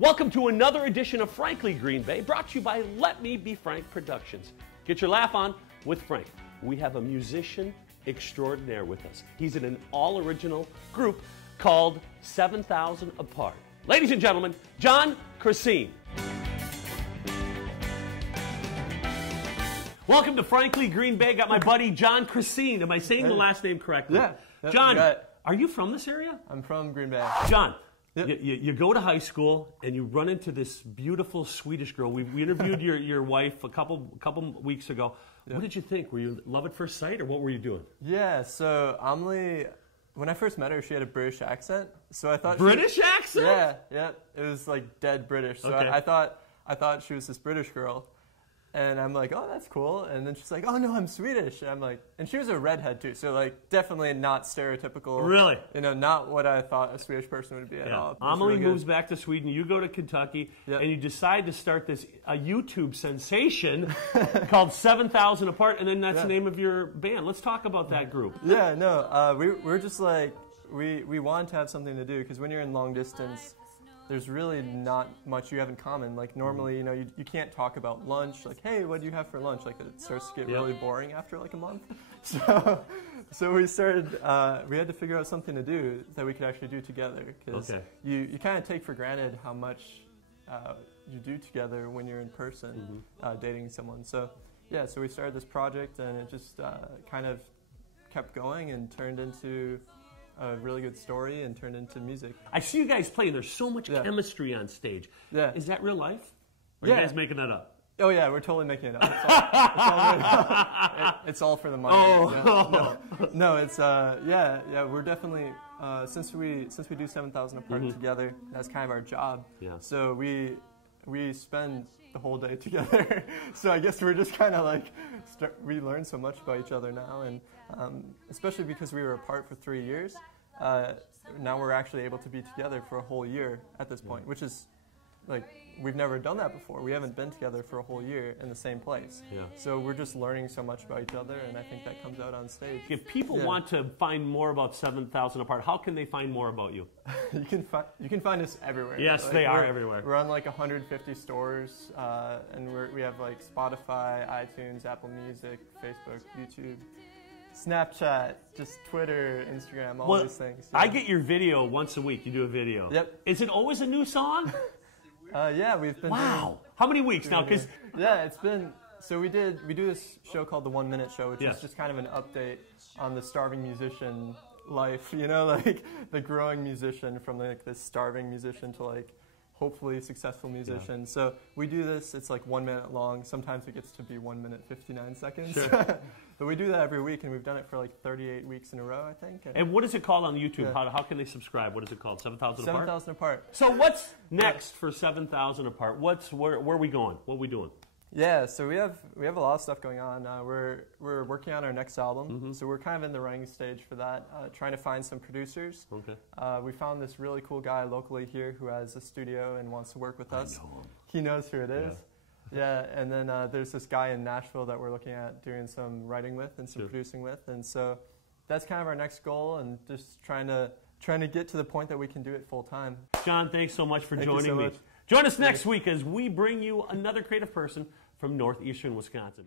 Welcome to another edition of Frankly Green Bay, brought to you by Let Me Be Frank Productions. Get your laugh on with Frank. We have a musician extraordinaire with us. He's in an all-original group called 7,000 Apart. Ladies and gentlemen, Jon Kresin. Welcome to Frankly Green Bay. Got my buddy Jon Kresin. Am I saying the last name correctly? Yeah. Jon, are you from this area? I'm from Green Bay. Jon, you go to high school and you run into this beautiful Swedish girl. We interviewed your wife a couple weeks ago. What did you think? Were you love at first sight, or what were you doing? Yeah, so Amelie, when I first met her, she had a British accent. So I thought British accent? Yeah. It was like dead British. So okay. I thought she was this British girl. And I'm like, oh, that's cool. And then she's like, oh, no, I'm Swedish. And I'm like, and she was a redhead, too. So, like, definitely not stereotypical. Really? You know, not what I thought a Swedish person would be at all. Amelie moves back to Sweden. You go to Kentucky. And you decide to start a YouTube sensation called 7,000 Apart. And then that's the name of your band. Let's talk about that group. Yeah, no. We're just like, we wanted to have something to do. Because when you're in long distance, there's really not much you have in common. Like normally, you know, you can't talk about lunch. Like, hey, what do you have for lunch? Like it starts to get really boring after like a month. So we started. We had to figure out something to do that we could actually do together. Because you kind of take for granted how much you do together when you're in person dating someone. So yeah, so we started this project, and it just kind of kept going and turned into a really good story and turned into music. I see you guys play. There's so much chemistry on stage. Yeah. Is that real life? Or are you guys making that up? Oh yeah, we're totally making it up. It's all for the money. Oh. No, it's we're definitely since we do 7,000 Apart together. That's kind of our job. Yeah. So we spend the whole day together. So I guess we're just kind of like we learn so much about each other now, and especially because we were apart for 3 years. Now we're actually able to be together for a whole year at this point, which is like we've never done that before. We haven't been together for a whole year in the same place. Yeah. So we're just learning so much about each other, and I think that comes out on stage. If people want to find more about 7,000 Apart, how can they find more about you? You can find us everywhere. Yes, they are everywhere. We're on like 150 stores, and we have like Spotify, iTunes, Apple Music, Facebook, YouTube, Snapchat, just Twitter, Instagram, all these things. I get your video once a week. You do a video. Yep. Is it always a new song? Yeah, we've been. Wow. How many weeks now? Because it's been. So we do this show called The 1 Minute Show, which is just kind of an update on the starving musician life. You know, like the growing musician from like this starving musician to like hopefully successful musician. So we do this. It's like 1 minute long. Sometimes it gets to be 1 minute 59 seconds. Sure. But we do that every week, and we've done it for like 38 weeks in a row, I think. And what is it called on YouTube? Yeah. How can they subscribe? What is it called? 7,000 Apart? 7,000 Apart. So what's next for 7,000 Apart? Where are we going? What are we doing? Yeah, so we have a lot of stuff going on. We're working on our next album, so we're kind of in the writing stage for that, trying to find some producers. Okay. We found this really cool guy locally here who has a studio and wants to work with us. I know him. He knows who it is. Yeah, and then there's this guy in Nashville that we're looking at doing some writing with and some producing with, and so that's kind of our next goal, and just trying to get to the point that we can do it full time. Jon, thanks so much for joining me. Join us next week as we bring you another creative person from northeastern Wisconsin.